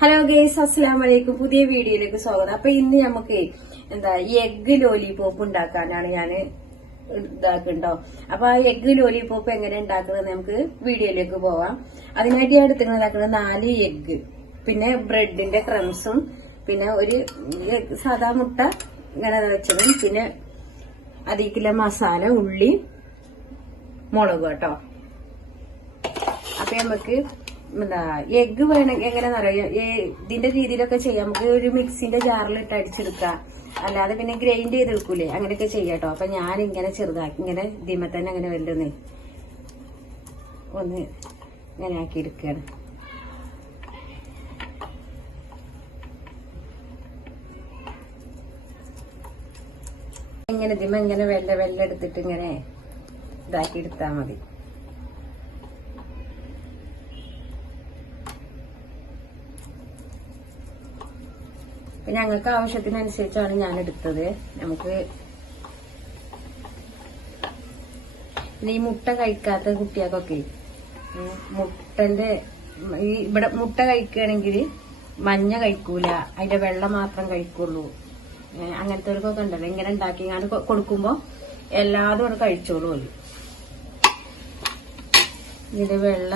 Hello guys, അസ്സലാമു അലൈക്കും. പുതിയ വീഡിയോയിലേക്ക് സ്വാഗതം. അപ്പൊ ഇന്ന് നമുക്ക് ഈ എഗ് ലോലിപോപ്പ് ഉണ്ടാക്കാനാണ് ഞാൻ ഇതാക്കുന്നുണ്ടോ. അപ്പൊ ആ എഗ് ലോലിപോപ്പ് എങ്ങനെ ഉണ്ടാക്കുന്നത് നമുക്ക് വീഡിയോയിലേക്ക് പോവാം. അതിനായിട്ട് ഞാൻ എടുത്തിട്ടുണ്ടാക്കുന്നത് 4 എഗ്, പിന്നെ ബ്രെഡിന്റെ ക്രംസും, പിന്നെ ഒരു സാധാ മുട്ട ഇങ്ങനെ വെച്ചതും, പിന്നെ അതിലേക്കുള്ള മസാല, ഉള്ളി, മുളക് കേട്ടോ. അപ്പൊ നമുക്ക് എഗ് വേണമെങ്കിൽ എങ്ങനെയാണെന്ന് അറിയാം, ഇതിന്റെ രീതിയിലൊക്കെ ചെയ്യാം. നമുക്ക് ഒരു മിക്സിന്റെ ജാറിലിട്ട് അടിച്ചെടുക്കാം, അല്ലാതെ പിന്നെ ഗ്രൈൻഡ് ചെയ്തെടുക്കൂലേ, അങ്ങനെയൊക്കെ ചെയ്യാട്ടോ. അപ്പൊ ഞാൻ ഇങ്ങനെ ചെറുതാക്കി ഇങ്ങനെ ഇതിമ തന്നെ അങ്ങനെ വല്ലുന്നേ ഒന്ന് ഇങ്ങനെ ആക്കി എടുക്കുകയാണ്. ഇങ്ങനെ ഇതിമ ഇങ്ങനെ വെല്ല എടുത്തിട്ട് ഇങ്ങനെ ഇതാക്കി എടുത്താൽ മതി. ഞങ്ങൾക്ക് ആവശ്യത്തിനനുസരിച്ചാണ് ഞാൻ എടുത്തത്. നമുക്ക് പിന്നെ ഈ മുട്ട കഴിക്കാത്ത കുട്ടികൾക്കൊക്കെ മുട്ടന്റെ ഇവിടെ മുട്ട കഴിക്കുകയാണെങ്കിൽ മഞ്ഞ കഴിക്കൂല, അതിന്റെ വെള്ളം മാത്രം കഴിക്കുള്ളൂ. അങ്ങനത്തെവർക്കൊക്കെ ഉണ്ടല്ലോ, ഇങ്ങനെ ഉണ്ടാക്കി കൊടുക്കുമ്പോ എല്ലാതും അവിടെ കഴിച്ചോളൂ. ഇതിന്റെ വെള്ള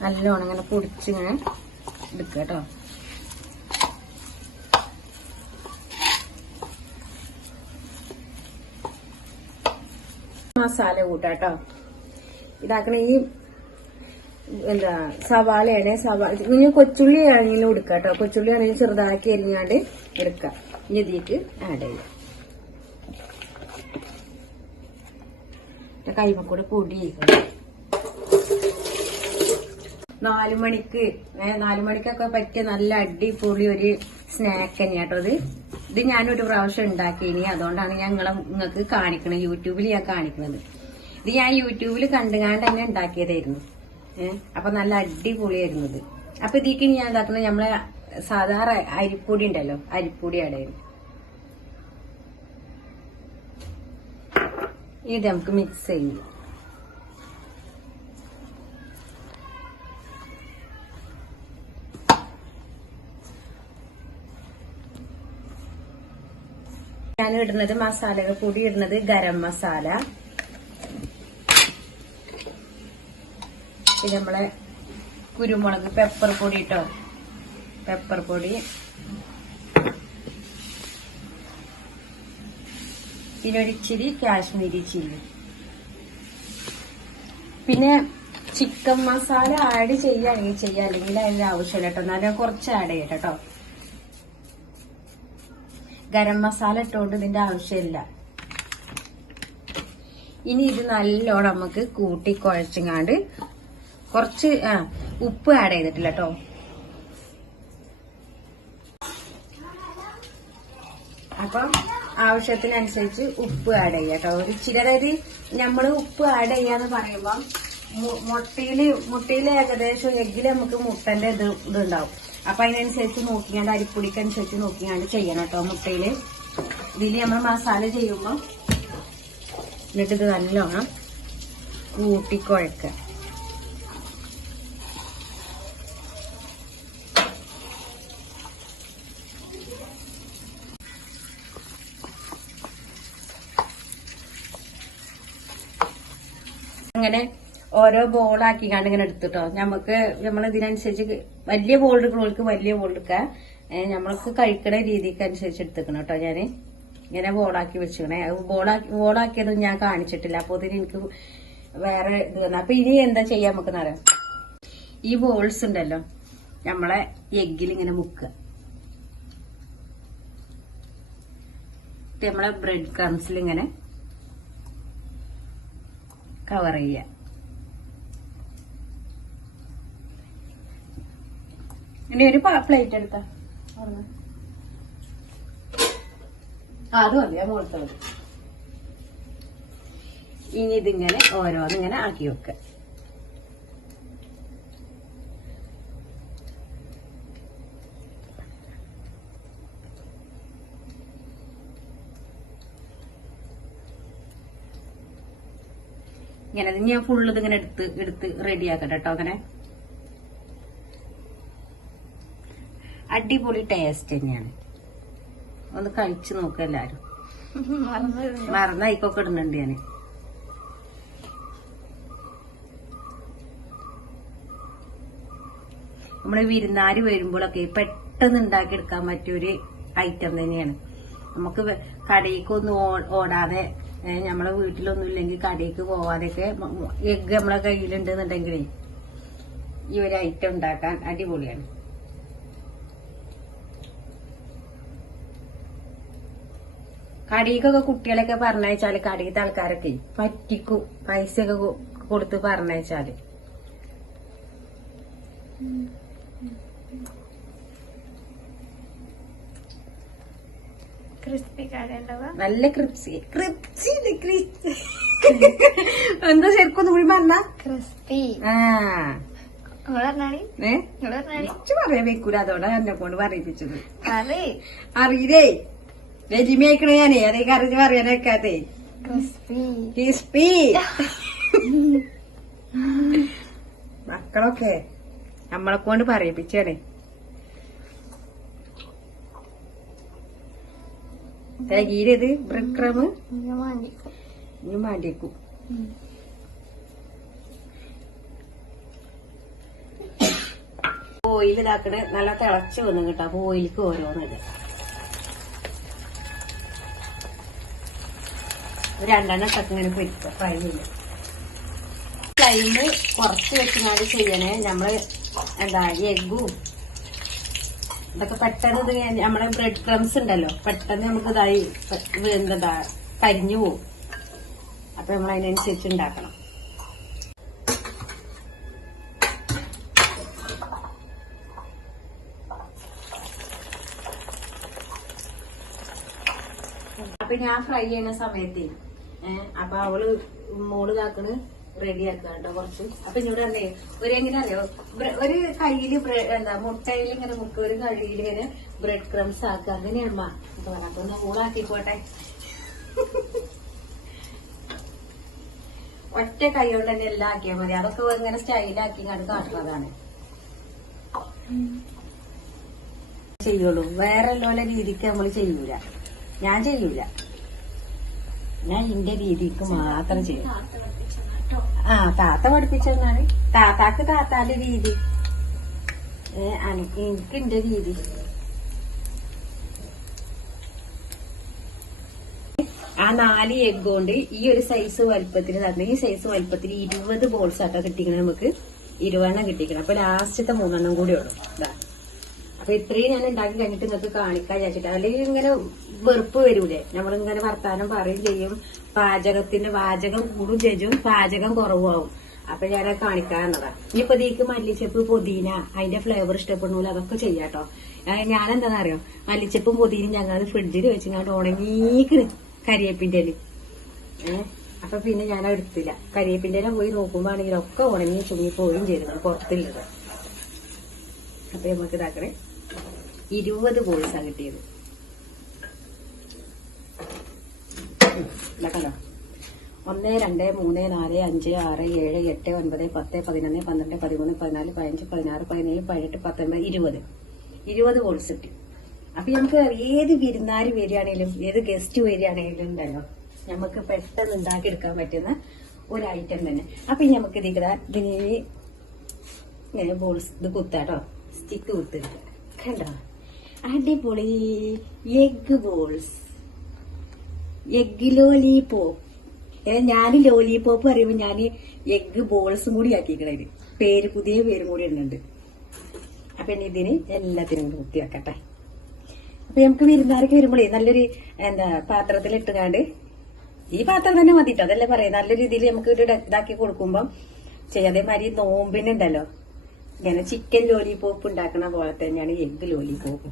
നല്ലോണം ഇങ്ങനെ പൊടിച്ചിങ്ങനെ എടുക്കുക കേട്ടോ. മസാല കൂട്ടാട്ടോ. ഇതാക്കണ ഈ സവാളയാണ്. നിങ്ങൾ കൊച്ചുള്ളി ആണെങ്കിലും എടുക്കുക കേട്ടോ. കൊച്ചുള്ളി ആണെങ്കിലും ചെറുതാക്കി എരിഞ്ഞാണ്ട് എടുക്കുക. ഇനി ഇതിലേക്ക് ആഡ് ചെയ്യാം. കൈമക്കൂടെ പൊടി 4 മണിക്കൊക്കെ പറ്റിയ നല്ല അടിപൊളി ഒരു സ്നാക്ക് തന്നെയാട്ടോ ഇത് ഞാനൊരു പ്രാവശ്യം ഉണ്ടാക്കിയിനി. അതുകൊണ്ടാണ് ഞാൻ നിങ്ങൾക്ക് കാണിക്കണത്, യൂട്യൂബിൽ ഞാൻ കാണിക്കുന്നത്. ഇത് ഞാൻ യൂട്യൂബിൽ കണ്ടുകാണ്ട് തന്നെ ഉണ്ടാക്കിയതായിരുന്നു. അപ്പൊ നല്ല അടിപൊളിയായിരുന്നു ഇത്. അപ്പൊ ഇതിക്ക് ഞാൻ ഉണ്ടാക്കുന്നത് നമ്മളെ സാധാരണ അരിപ്പൊടി ഉണ്ടല്ലോ, അരിപ്പൊടി ആടായിരുന്നു. ഇത് നമുക്ക് മിക്സ് ചെയ്യും. ഞാൻ ഇടുന്നത് മസാലകൾ പൊടി ഇടുന്നത് ഗരം മസാല, പിന്നെ നമ്മളെ കുരുമുളക്, പെപ്പർ പൊടി കേട്ടോ, പെപ്പർ പൊടി, പിന്നെ ഒരിച്ചിരി കാശ്മീരി ചില്ലി, പിന്നെ ചിക്കൻ മസാല ആഡ് ചെയ്യുകയാണെങ്കിൽ ചെയ്യാം, അല്ലെങ്കിൽ അതിന്റെ ആവശ്യമില്ല കേട്ടോ. എന്നാലും കുറച്ച് ആഡ് ചെയ്യട്ടോ കേട്ടോ. ഗരം മസാല ഇട്ടുകൊണ്ട് ഇതിന്റെ ആവശ്യമില്ല. ഇനി ഇത് നല്ലോണം നമുക്ക് കൂട്ടി കുഴച്ചങ്ങാണ്ട് കുറച്ച് ഉപ്പ് ആഡ് ചെയ്തിട്ടില്ല കേട്ടോ. അപ്പം ആവശ്യത്തിനനുസരിച്ച് ഉപ്പ് ആഡ് ചെയ്യാം കേട്ടോ. ഒരു ഇച്ചിരി, അതായത് നമ്മള് ഉപ്പ് ആഡ് ചെയ്യാന്ന് പറയുമ്പം മുട്ടയില് ഏകദേശം എഗ്ഗില് നമുക്ക് മുട്ടന്റെ ഇതുണ്ടാവും. അപ്പൊ അതിനനുസരിച്ച് നോക്കിയാണ്ട്, അരിപ്പൊടിക്കനുസരിച്ച് നോക്കിയാണ്ട് ചെയ്യണം കേട്ടോ. മുട്ടയില് ഇതില് നമ്മൾ മസാല ചെയ്യുമ്പോ എന്നിട്ട് ഇത് നല്ലോണം കൂട്ടിക്കുഴക്കുക. അങ്ങനെ ഓരോ ബോളാക്കി കണ്ട് ഇങ്ങനെ എടുത്തിട്ടോ. നമ്മൾ ഇതിനനുസരിച്ച് വലിയ ബോൾ എടുക്കുന്നവർക്ക് വലിയ ബോൾ എടുക്കുക. നമ്മൾക്ക് കഴിക്കണ രീതിക്ക് അനുസരിച്ച് എടുത്തിക്കണം കേട്ടോ. ഞാൻ ഇങ്ങനെ ബോളാക്കി വെച്ചിക്കണേ. ബോളാക്കിയതും ഞാൻ കാണിച്ചിട്ടില്ല. അപ്പൊ ഇതിന് എനിക്ക് വേറെ ഇത് വന്നു. അപ്പൊ ഇനി എന്താ ചെയ്യാൻ നമുക്ക് അറിയാം. ഈ ബോൾസ് ഉണ്ടല്ലോ, നമ്മളെ എഗ്ഗിൽ ഇങ്ങനെ മുക്കുക. നമ്മളെ ബ്രെഡ് ക്രംസിൽ ഇങ്ങനെ കവർ ചെയ്യുക. ഇനി ഒരു പ്ലേറ്റ് എടുത്താ അത് മതി, മുകളിലത്തെ മതി. ഇനി ഇതിങ്ങനെ ഓരോന്നിങ്ങനെ ആക്കി വെക്കുക. ഇങ്ങനെ ഞാൻ ഫുള്ള് ഇതിങ്ങനെ എടുത്ത് റെഡിയാക്കട്ടെ കേട്ടോ. അങ്ങനെ അടിപൊളി ടേസ്റ്റ് തന്നെയാണ്. ഒന്ന് കഴിച്ചു നോക്കുക എല്ലാരും. മറന്ന അയിക്കൊക്കെ ഇടുന്നുണ്ട് ഞാന്. നമ്മള് വിരുന്നാര് വരുമ്പോഴൊക്കെ പെട്ടെന്ന് ഉണ്ടാക്കിയെടുക്കാൻ പറ്റിയൊരു ഐറ്റം തന്നെയാണ്. നമുക്ക് കടയിലേക്കൊന്നും ഓടാതെ നമ്മളെ വീട്ടിലൊന്നും ഇല്ലെങ്കിൽ കടയിലേക്ക് പോവാതെയൊക്കെ എഗ്ഗ് നമ്മളെ കയ്യിലുണ്ടെന്നുണ്ടെങ്കിലേ ഈ ഒരു ഐറ്റം ഉണ്ടാക്കാൻ അടിപൊളിയാണ്. കടയിലേക്കൊക്കെ കുട്ടികളൊക്കെ പറഞ്ഞയച്ചാല് കടയിലത്തെ ആൾക്കാരൊക്കെ പറ്റിക്കും, പൈസയൊക്കെ കൊടുത്ത് പറഞ്ഞയച്ചാല്. നല്ല ക്രിപ്സി എന്താ ശരിക്കൊന്നും കൂടി പറഞ്ഞ ക്രിസ്പി. പറയാൻ വെക്കൂല, അതോടെ എന്നെ കൊണ്ട് പറയിപ്പിച്ചത്. അറിയില്ലേ രജിമയക്കണ ഞാനേ, അതേക്ക് അറിഞ്ഞ് പറയാൻ വെക്കാത്തേ. ക്രിസ്പി മക്കളൊക്കെ നമ്മളെ കൊണ്ട് പറയിപ്പിച്ചാണേ. തകീരത് ബ്രെഡ് ക്രം ഇനി മാണ്ടിയേക്കും. ഓയിൽ ഇതാക്കണേ നല്ല തിളച്ച് വന്നു കേട്ടോ. അപ്പൊ ഓയിലേക്ക് ഓരോന്നില്ല, രണ്ടെണ്ണം ഇട്ടൊക്കെ ഇങ്ങനെ പൊരിക്കുക. ഫ്രൈയില്ല ഫ്ലൈമ് കുറച്ച് വെച്ചിങ്ങാണ്ട് ചെയ്യണേ. നമ്മള് എന്താ എഗ്ഗും ഇതൊക്കെ പെട്ടെന്ന് ഇത് നമ്മുടെ ബ്രെഡ് ക്രംസ് ഉണ്ടല്ലോ, പെട്ടെന്ന് നമുക്ക് ഇതായി എന്താ കരിഞ്ഞു പോകും. അപ്പൊ നമ്മൾ അതിനനുസരിച്ച് ഉണ്ടാക്കണം. അപ്പൊ ഞാൻ ഫ്രൈ ചെയ്യുന്ന സമയത്തേ അപ്പൊ മോള് ഇതാക്കണ് റെഡി ആക്കുക കേട്ടോ കുറച്ച്. അപ്പൊ ഇങ്ങോട്ട് തന്നെ ഒരു എങ്ങനെ അറിയോ, ഒരു കയ്യില് എന്താ മുട്ടയിൽ ഇങ്ങനെ മുക്ക, ഒരു കയ്യിൽ ഇങ്ങനെ ബ്രെഡ് ക്രംസ് ആക്കുക. അങ്ങനെയാണ് അമ്മ അപ്പൊ ഒന്ന് കൂളാക്കിക്കോട്ടെ. ഒറ്റ കൈ കൊണ്ട് തന്നെ എല്ലാം ആക്കിയാൽ മതി. അതൊക്കെ ഇങ്ങനെ സ്റ്റൈലാക്കി കണ്ട് കാട്ടുന്നതാണ് ചെയ്യുള്ളൂ. വേറെ ഉള്ള രീതിക്ക് നമ്മൾ ചെയ്യൂല. ഞാൻ ചെയ്യൂല, ഞാൻ എന്റെ രീതിക്ക് മാത്രം ചെയ്യും. താത്ത പഠിപ്പിച്ചെന്നാണ്. താത്താക്ക് താത്താന്റെ രീതി, എനിക്ക് എന്റെ രീതി. ആ 4 എഗ് കൊണ്ട് ഈ ഒരു സൈസ് വലുപ്പത്തിന് തന്നെ, ഈ സൈസ് വലുപ്പത്തിൽ 20 ബോൾസ് ആട്ടോ കിട്ടിക്കണം. നമുക്ക് 20 കിട്ടിക്കണം. അപ്പൊ ലാസ്റ്റത്തെ 3 കൂടി ഉള്ളു. അപ്പൊ ഇത്രയും ഞാൻ ഉണ്ടാക്കി കഴിഞ്ഞിട്ട് നിങ്ങൾക്ക് കാണിക്കാൻ വിചാരിച്ചിട്ട്. അല്ലെങ്കിൽ ഇങ്ങനെ വെറുപ്പ് വരൂലേ, നമ്മളിങ്ങനെ വർത്താനം പറയും ചെയ്യും. വാചകം കൂടും ചെയ്യും, പാചകം കുറവാകും. അപ്പൊ ഞാൻ കാണിക്കാന്നതാ. ഇനിയിപ്പോ ഇതിക്ക് മല്ലിച്ചപ്പ്, പുതിന, അതിന്റെ ഫ്ലേവർ ഇഷ്ടപ്പെടുന്നില്ല, അതൊക്കെ ചെയ്യാട്ടോ. ഞാനെന്താണെന്ന് അറിയോ, മല്ലിച്ചപ്പും പുതിനും ഞങ്ങൾ ഫ്രിഡ്ജിൽ വെച്ചിങ്ങാണ്ട് ഉണങ്ങിക്ക് കരിയേപ്പിന്റെ അപ്പൊ പിന്നെ ഞാൻ എടുത്തില്ല. കരിയേപ്പിന്റെ പോയി നോക്കുമ്പോ ആണെങ്കിലും ഒക്കെ ഉണങ്ങി ചുങ്ങി പോവുകയും ചെയ്തിരുന്നു പുറത്തുള്ളത്. അപ്പൊ നമുക്ക് ഇതാക്കണേ 20 ബോൾസാ കിട്ടിയത്. ഇതാക്കല്ലോ 1 2 3 4 5 6 7 8 9 10 11 12 13 14 15 16 17 18 19 20 ബോൾസ് കിട്ടി. അപ്പൊ നമുക്ക് ഏത് വിരുന്നാര് വരികയാണെങ്കിലും ഏത് ഗസ്റ്റ് വരികയാണെങ്കിലും ഉണ്ടല്ലോ, നമുക്ക് പെട്ടെന്ന് ഉണ്ടാക്കിയെടുക്കാൻ പറ്റുന്ന ഒരു ഐറ്റം തന്നെ. അപ്പൊ നമുക്ക് ഇതിന് ഇങ്ങനെ ബോൾസ് ഇത് കുത്താട്ടോ, സ്റ്റിക്ക് കുത്തിട്ട് കണ്ടോ, അടിപൊളി എഗ് ബോൾസ്, എഗ് ലോലിപോപ്പ്. ഞാൻ ലോലിപോപ്പ് പറയുമ്പോ ഞാൻ എഗ് ബോൾസും കൂടി ആക്കിക്കണത് പുതിയ പേരും കൂടി ഇടുന്നുണ്ട്. അപ്പൊ ഇനി ഇതിന് എല്ലാത്തിനും കുത്തി വെക്കട്ടെ. അപ്പൊ നമുക്ക് വിരുന്നാർക്ക് വരുമ്പോഴേ നല്ലൊരു പാത്രത്തിൽ ഇട്ടുകാണ്ട്, ഈ പാത്രം തന്നെ മതിട്ടോ, അതല്ലേ പറയാം, നല്ല രീതിയിൽ നമുക്ക് ഇതാക്കി കൊടുക്കുമ്പം ചെയ്യാം. അതേമാതിരി നോമ്പിനുണ്ടല്ലോ ഇങ്ങനെ ചിക്കൻ ലോലിപോപ്പ് ഉണ്ടാക്കുന്ന പോലെ തന്നെയാണ് എഗ് ലോലിപോപ്പ്.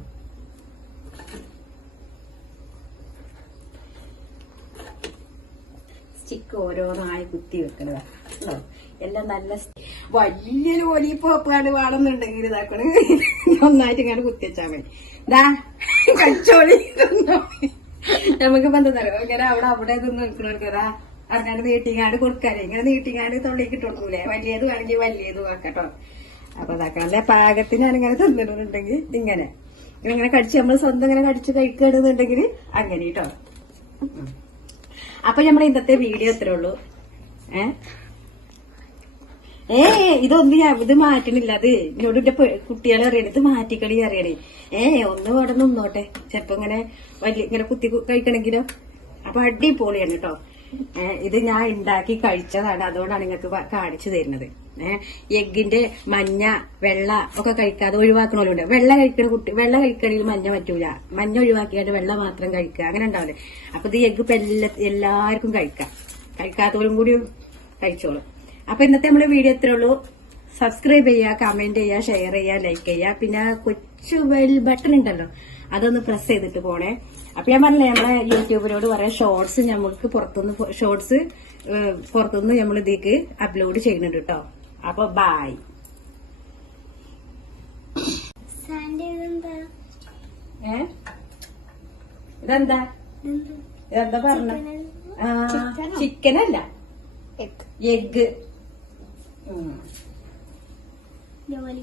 സ്റ്റിക്ക് ഓരോന്നായി കുത്തി വെക്കണതാ. എല്ലാം നല്ല വലിയ ലോലിപോപ്പാണ് വേണമെന്നുണ്ടെങ്കിൽ ഇതാക്കണ് നന്നായിട്ട് ഇങ്ങനെ കുത്തിവെച്ചാൽ മതി. ഇതാ കഴിച്ചോളി. നമുക്കിപ്പോ എന്താ പറയുക, ഇങ്ങനെ അവിടെ ഇത് നിൽക്കണവർക്കതാ അങ്ങനെ നീട്ടിങ്ങാണ്ട് കൊടുക്കാനേ ഇങ്ങനെ നീട്ടിങ്ങാണ്ട് തൊള്ളിക്ക് ഇട്ട് കൊടുക്കൂലേ വലിയതും ആണെങ്കിൽ വലിയതും ആക്കട്ടോ. അപ്പൊ അതൊക്കെ നല്ല പാകത്തിനാണ് ഇങ്ങനെ തിന്നിട്ടുണ്ടെങ്കിൽ ഇങ്ങനെ ഇങ്ങനെ കടിച്ച് നമ്മൾ സ്വന്തം ഇങ്ങനെ കടിച്ച് കഴിക്കുകയാണെന്നുണ്ടെങ്കിൽ അങ്ങനെ കേട്ടോ. അപ്പൊ നമ്മുടെ ഇന്നത്തെ വീഡിയോ എത്രേ ഉള്ളൂ. ഇതൊന്നും ഞാൻ ഇത് മാറ്റണില്ല. അത് എന്നോട് എന്റെ കുട്ടികളെ അറിയണേ ഇത് മാറ്റിക്കളി അറിയണേ. ഒന്ന് അവിടെ നിന്നോട്ടെ ചെലപ്പോ ഇങ്ങനെ ഇങ്ങനെ കുത്തി കഴിക്കണെങ്കിലോ. അപ്പൊ അടിപൊളിയാണ് കേട്ടോ. ഇത് ഞാൻ ഉണ്ടാക്കി കഴിച്ചതാണ്, അതുകൊണ്ടാണ് നിങ്ങൾക്ക് കാണിച്ചു തരുന്നത്. എഗ്ഗിന്റെ മഞ്ഞ വെള്ള ഒക്കെ കഴിക്കാതെ ഒഴിവാക്കണമല്ലുണ്ട്. വെള്ള കഴിക്കണമെങ്കിൽ മഞ്ഞ പറ്റൂല, മഞ്ഞ ഒഴിവാക്കിയാണ്ട് വെള്ള മാത്രം കഴിക്കുക, അങ്ങനെ ഉണ്ടാവില്ലേ. അപ്പൊ ഇത് എഗ്ഗ് ഇപ്പൊ എല്ലാവർക്കും കഴിക്കാം, കഴിക്കാത്തവരും കൂടി കഴിച്ചോളും. അപ്പൊ ഇന്നത്തെ നമ്മുടെ വീഡിയോ എത്രേ ഉള്ളൂ. സബ്സ്ക്രൈബ് ചെയ്യുക, കമന്റ് ചെയ്യുക, ഷെയർ ചെയ്യുക, ലൈക്ക് ചെയ്യുക. പിന്നെ കൊച്ചു ബെൽ ബട്ടൺ ഉണ്ടല്ലോ അതൊന്ന് പ്രസ് ചെയ്തിട്ട് പോണേ. അപ്പൊ ഞാൻ പറഞ്ഞില്ലേ നമ്മളെ യൂട്യൂബിനോട് പറയാം ഷോർട്സ് നമ്മൾക്ക് പുറത്തുനിന്ന് നമ്മൾ ഇതിലേക്ക് അപ്ലോഡ് ചെയ്യുന്നുണ്ട് കേട്ടോ. അപ്പൊ ബൈ. ഇതെന്താ പറഞ്ഞ ചിക്കനല്ല എഗ്. ജോലി